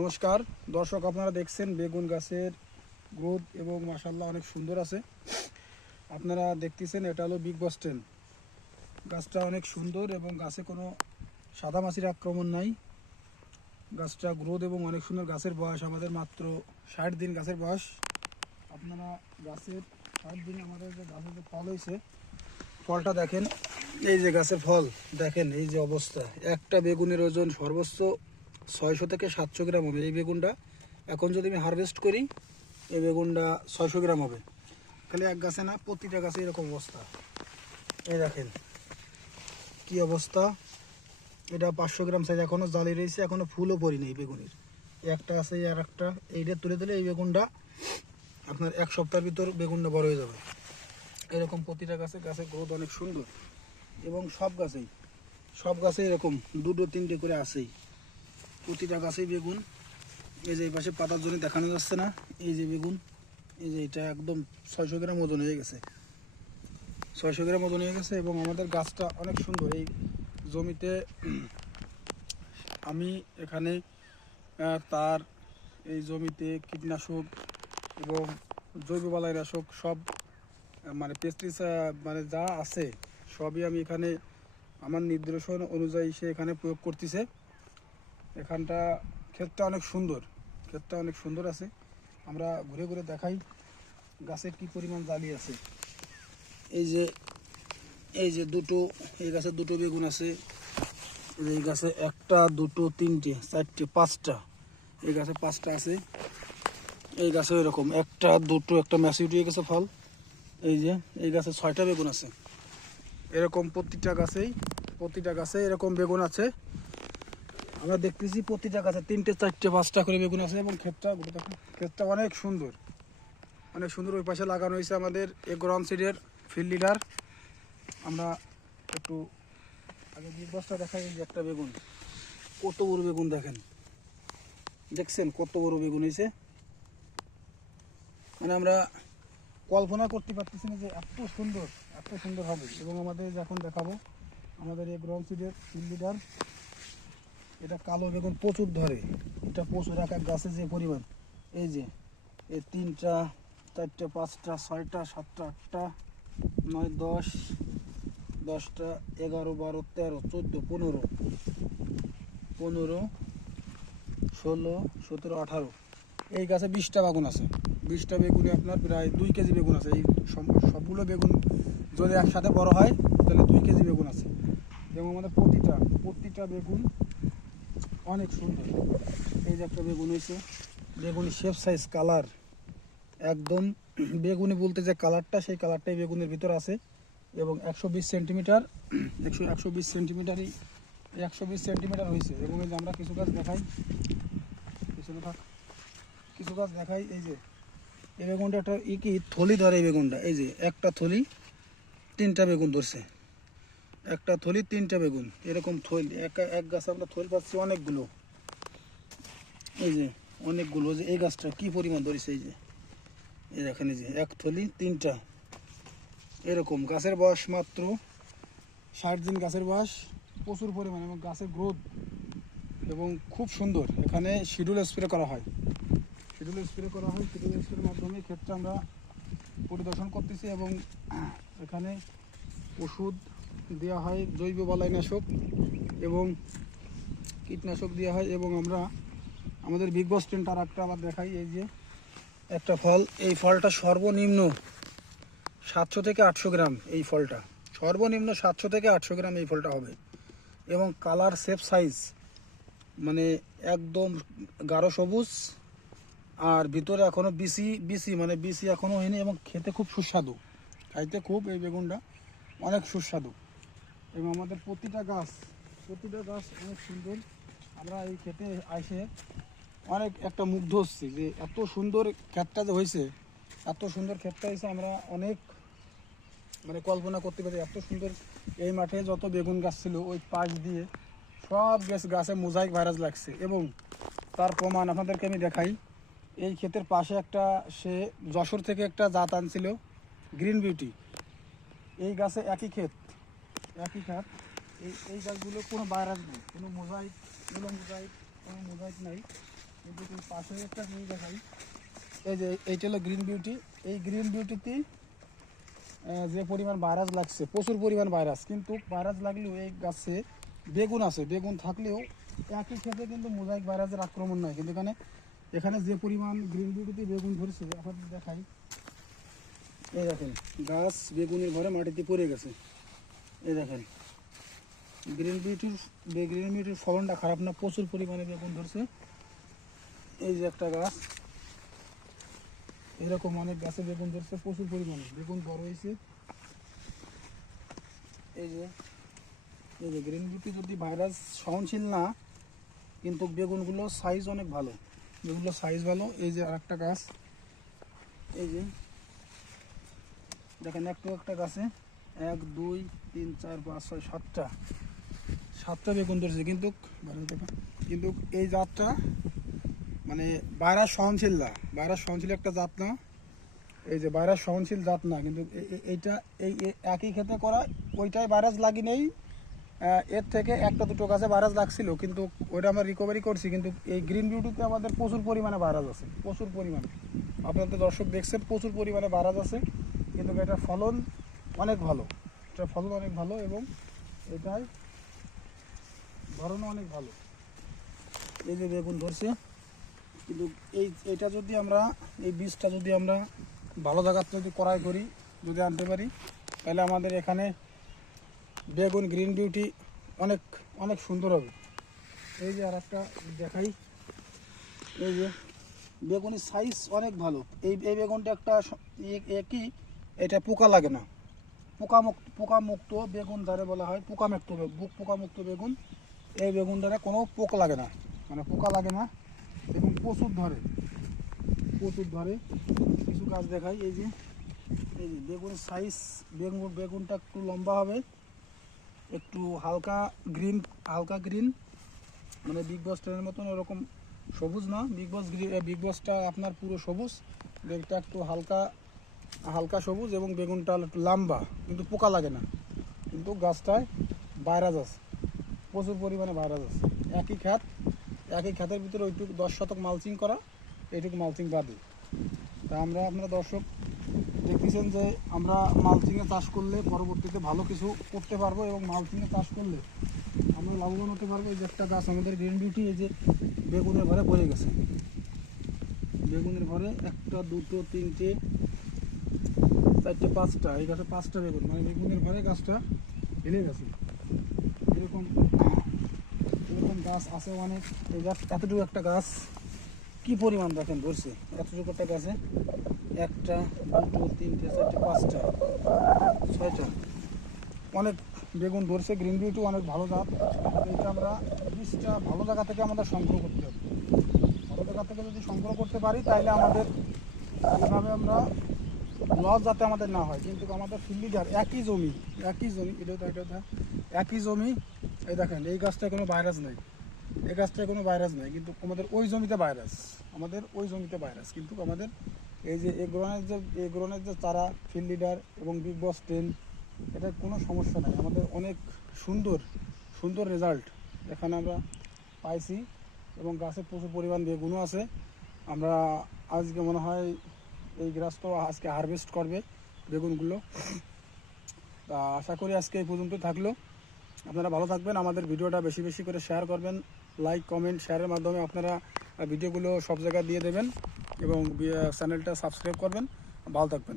নমস্কার দর্শক, আপনারা দেখছেন বেগুন গাছের গ্রোথ এবং মাশাআল্লাহ অনেক সুন্দর আছে। আপনারা দেখতেছেন এটা হলো বিগ বস্টেন। গাছটা অনেক সুন্দর এবং গাছে কোনো সাদামাছির আক্রমণ নাই। গাছটা গ্রোথ এবং অনেক সুন্দর। গাছের বয়স আমাদের মাত্র 60 দিন গাছের বয়স। আপনারা গাছের 60 দিন আমাদের যে গাছের যে ফল হয়েছে, ফলটা দেখেন। এই যে গাছের ফল দেখেন, এই যে অবস্থা। একটা বেগুনের ওজন সর্বোচ্চ 600 থেকে 700 গ্রাম হবে। এই বেগুনটা এখন যদি আমি হারভেস্ট করি, এই বেগুনটা 600 গ্রাম হবে। খালি এক গাছে না, প্রতিটা গাছে এরকম অবস্থা। এই দেখেন কি অবস্থা। এটা 500 গ্রাম সাইজ, এখনও জালি রয়েছে, এখনও ফুলও পড়িনি এই বেগুনের। একটা আছে, আর একটা এইটা তুলে দিলে এই বেগুনটা আপনার এক সপ্তাহের ভিতর বেগুনটা বড় হয়ে যাবে। এরকম প্রতিটা গাছে গাছের গ্রোথ অনেক সুন্দর এবং সব গাছে এরকম দুটো তিনটে করে আছেই। প্রতিটা গাছেই বেগুন। এই যে এই পাশে পাতার জন্য দেখানো যাচ্ছে না, এই যে বেগুন, এই যে এটা একদম 600 গ্রাম ওজন হয়ে গেছে। 600 গ্রাম ওজন হয়ে গেছে এবং আমাদের গাছটা অনেক সুন্দর। এই জমিতে আমি এখানে তার এই জমিতে কীটনাশক এবং জৈব বালাইনাশক সব মানে পেস্টিসাইড মানে যা আছে সবই আমি এখানে আমার নির্দেশন অনুযায়ী সে এখানে প্রয়োগ করতেছে। এখানটা ক্ষেতটা অনেক সুন্দর আছে। আমরা ঘুরে ঘুরে দেখাই গাছে কি পরিমাণ জালি আছে। এই যে দুটো, এই গাছে দুটো বেগুন আছে। এই গাছে একটা দুটো তিনটে চারটে পাঁচটা, এই গাছে পাঁচটা আছে। এই গাছে এরকম একটা দুটো, একটা ম্যাচিউরিটি হয়ে গেছে ফল। এই যে এই গাছে 6টা বেগুন আছে। এরকম প্রতিটা গাছে এরকম বেগুন আছে। আমরা দেখতেছি প্রতিটা গাছে 3টে 4টে 5টা করে বেগুন আছে এবং ক্ষেতটা অনেক সুন্দর। ওই পাশে লাগানো হয়েছে আমাদের এগ্রোন সিডের ফিল্ড লিডার। আমরা একটু আগে বিগ বসটা দেখাই। যে একটা বেগুন, কত বড় বেগুন দেখছেন কত বড় বেগুন হয়েছে। মানে আমরা কল্পনা করতে পারতেছি না যে এত সুন্দর হবে। এবং আমাদের এখন দেখাবো আমাদের এগ্রোন সিডের ফিল্ড লিডার। এটা কালো বেগুন প্রচুর ধরে, এটা প্রচুর এক এক গাছে যে পরিমাণ। এই যে এই 3টা 4টে 5টা 6টা 7টা 8টা 9 10 10টা 11 12 13 14 15 15 16 17 18, এই গাছে 20টা বেগুন আছে। 20টা বেগুনে আপনার প্রায় 2 কেজি বেগুন আছে। এই সবগুলো বেগুন যদি একসাথে বড় হয় তাহলে 2 কেজি বেগুন আছে। এবং আমাদের প্রতিটা বেগুন অনেক সুন্দর। এই যে একটা বেগুন হয়েছে, বেগুনি শেপ সাইজ কালার একদম বেগুনি বলতে যে কালারটা, সেই কালারটাই বেগুনের ভিতর আছে। এবং 120 সেন্টিমিটার 120 সেন্টিমিটারই 120 সেন্টিমিটার হয়েছে। এবং এই যে আমরা কিছু গাছ দেখাই। এই যে এই বেগুনটা একটা কি থলি ধরে, এই বেগুনটা এই যে একটা থলি 3টা বেগুন ধরছে। একটা থলি 3টা বেগুন, এরকম থলি এক গাছে আমরা থলি পাচ্ছি অনেকগুলো। এই যে অনেকগুলো, যে এই গাছটা কি পরিমাণ ধরেছে। এই দেখেন, এই যে এক থলি 3টা। এরকম গাছের বয়স মাত্র 60 দিন গাছের বয়স, প্রচুর পরিমাণ এবং গাছের গ্রোথ এবং খুব সুন্দর। এখানে শিডিউল স্প্রে করা হয়। শিডিউল স্প্রের মাধ্যমে ক্ষেত্রে আমরা পরিদর্শন করতেছি এবং এখানে ওষুধ দেওয়া হয়, জৈব বালাইনাশক এবং কীটনাশক দেওয়া হয়। এবং আমরা আমাদের বিগ বস টেন্টার একটা আবার দেখাই। এই যে একটা ফল, এই ফলটা সর্বনিম্ন 700 থেকে 800 গ্রাম। এই ফলটা সর্বনিম্ন 700 থেকে 800 গ্রাম এই ফলটা হবে। এবং কালার শেপ সাইজ মানে একদম গাঢ় সবুজ, আর ভিতরে এখনও বিসি এখনও হয়নি। এবং খেতে খুব সুস্বাদু, এই বেগুনটা অনেক সুস্বাদু। এবং আমাদের প্রতিটা গাছ অনেক সুন্দর। আমরা এই খেতে এসে অনেক একটা মুগ্ধ হচ্ছি যে এত সুন্দর ক্ষেতটা যে হয়েছে, আমরা অনেক মানে কল্পনা করতে পারি এত সুন্দর। এই মাঠে যত বেগুন গাছ ছিল ওই পাশ দিয়ে সব গাছে মোজাইক ভাইরাস লাগছে। এবং তার প্রমাণ আপনাদেরকে আমি দেখাই। এই ক্ষেতের পাশে একটা সে যশোর থেকে একটা জাত আনছিল, গ্রিন বিউটি। এই গাছে একই ক্ষেত এই গাছগুলো কোনো ভাইরাস নেই, কোনো মোজাইক নাই। কিন্তু এই পাশে একটা জিনিস দেখাই, এই যে এইটা হলো গ্রিন বিউটি। এই গ্রিন বিউটিতে যে পরিমাণ ভাইরাস লাগছে, প্রচুর পরিমাণ ভাইরাস, কিন্তু ভাইরাস লাগলেও এই গাছে বেগুন আছে, বেগুন থাকলেও একই ক্ষেত্রে কিন্তু মোজাইক ভাইরাসের আক্রমণ নয়। কিন্তু এখানে যে পরিমাণ গ্রিন বিউটিতে বেগুন ধরেছে, এখন দেখাই, এই দেখেন গাছ বেগুনের ঘরে মাটিতে পড়ে গেছে। এই দেখেন গ্রিন বিউটির ফলনটা খারাপ না, প্রচুর পরিমাণে বেগুন ধরছে। এই যে একটা গাছ, এরকম অনেক গাছে বেগুন ধরছে, প্রচুর পরিমাণে বেগুন বড় হয়েছে। এই যে গ্রিন বিউটি যদি ভাইরাস সহনশীল না, কিন্তু বেগুনগুলো সাইজ অনেক ভালো, বেগুনগুলো সাইজ ভালো। এই যে আরেকটা গাছ, এই যে দেখেন একটা গাছে 1 2 3 4 5 6 7টা বেগুন ধরছে। কিন্তু এই জাতটা মানে ভাইরাস সহনশীল না, ভাইরাস সহনশীল একটা জাত না, এই যে ভাইরাস সহনশীল জাত না। কিন্তু এইটা এই একই ক্ষেত্রে করা, ওইটাই ভাইরাস লাগি নেই, এর থেকে একটা দুটো গাছে ভাইরাস লাগছিল, কিন্তু ওইটা আমরা রিকভারি করছি। কিন্তু এই গ্রিন বিউটিতে আমাদের প্রচুর পরিমাণে ভাইরাস আছে, প্রচুর পরিমাণে, আপনাদের দর্শক দেখছেন প্রচুর পরিমাণে ভাইরাস আছে। কিন্তু এটার ফলন অনেক ভালো, এটার ফলন অনেক ভালো এবং এটাই ধরনও অনেক ভালো। এই যে বেগুন ধরছে, কিন্তু এইটা যদি আমরা, এই বীজটা যদি আমরা ভালো জায়গাতে যদি ক্রয় করি, যদি আনতে পারি, তাহলে আমাদের এখানে বেগুন গ্রিন বিউটি অনেক অনেক সুন্দর হবে। এই যে আর একটা দেখাই, এই যে বেগুনের সাইজ অনেক ভালো। এই বেগুনটা একটা একই, এটা পোকা লাগে না, পোকামুক্ত বেগুন যারে বলা হয়, পোকামুক্ত বেগুন। এই বেগুন দ্বারা কোনো পোক লাগে না, মানে পোকা লাগে না এবং প্রচুর ধরে। কিছু গাছ দেখাই, এই যে বেগুনের সাইজ, বেগুনটা একটু লম্বা হবে, একটু হালকা গ্রিন, মানে বিগ বস ট্রেনের মতন এরকম সবুজ না, বিগ বসটা আপনার পুরো সবুজ, বেগটা একটু হালকা সবুজ এবং বেগুনটা একটু লম্বা, কিন্তু পোকা লাগে না। কিন্তু গাছটায় ভাইরাস আছে, প্রচুর পরিমাণে ভাইরাস আছে। একই খাতের ভিতরে ওইটুকু 10 শতক মালচিং করা, এইটুকু মালচিং বাদে। তা আপনারা দর্শক দেখতেছেন যে আমরা মালচিংয়ে চাষ করলে পরবর্তীতে ভালো কিছু করতে পারবো এবং মালচিংয়ে চাষ করলে আমরা লাভবান হতে পারবো। এই যে একটা গাছ আমাদের গ্রিন বিউটি, এই যে বেগুনের ঘরে পড়ে গেছে, বেগুনের ঘরে 1 2 3 4 5টা, এই গাছে 5টা বেগুন, মানে বেগুনের ঘরে গাছটা হেলে গেছে। এরকম গাছ আছে অনেক। এই গাছ এতটুকু একটা গাছ কি পরিমাণ দেখেন ধরছে, এতটুকু একটা গাছে 1 2 3 4 5টা 6টা অনেক বেগুন ধরছে। গ্রিন বিউটি অনেক ভালো জাত। এটা আমরা বীজটা ভালো জায়গা থেকে আমাদের সংগ্রহ করতে হবে, ভালো জায়গা থেকে যদি সংগ্রহ করতে পারি তাহলে আমাদের এইভাবে আমরা লস যাতে আমাদের না হয়। কিন্তু আমাদের ফিল্ডিডার একই জমি, একই জমি, এই দেখেন এই গাছটায় কোনো ভাইরাস নেই, এই গাছটায় কোনো ভাইরাস নেই, কিন্তু আমাদের ওই জমিতে ভাইরাস, কিন্তু আমাদের এই যে এগ্রনের যে চারা, ফিল্ডিডার এবং বিগ বস 10, এটার কোনো সমস্যা নাই। আমাদের অনেক সুন্দর রেজাল্ট এখানে আমরা পাইছি এবং গাছে প্রচুর পরিমাণ বেগুনও আছে। আমরা আজকে মনে হয় এই গাছটাও আজকে হারভেস্ট করবে বেগুনগুলো। তা আশা করি আজকে এই পর্যন্ত থাকলো। আপনারা ভালো থাকবেন, আমাদের ভিডিওটা বেশি বেশি করে শেয়ার করবেন, লাইক কমেন্ট শেয়ারের মাধ্যমে আপনারা ভিডিওগুলো সব জায়গায় দিয়ে দেবেন এবং চ্যানেলটা সাবস্ক্রাইব করবেন। ভালো থাকবেন।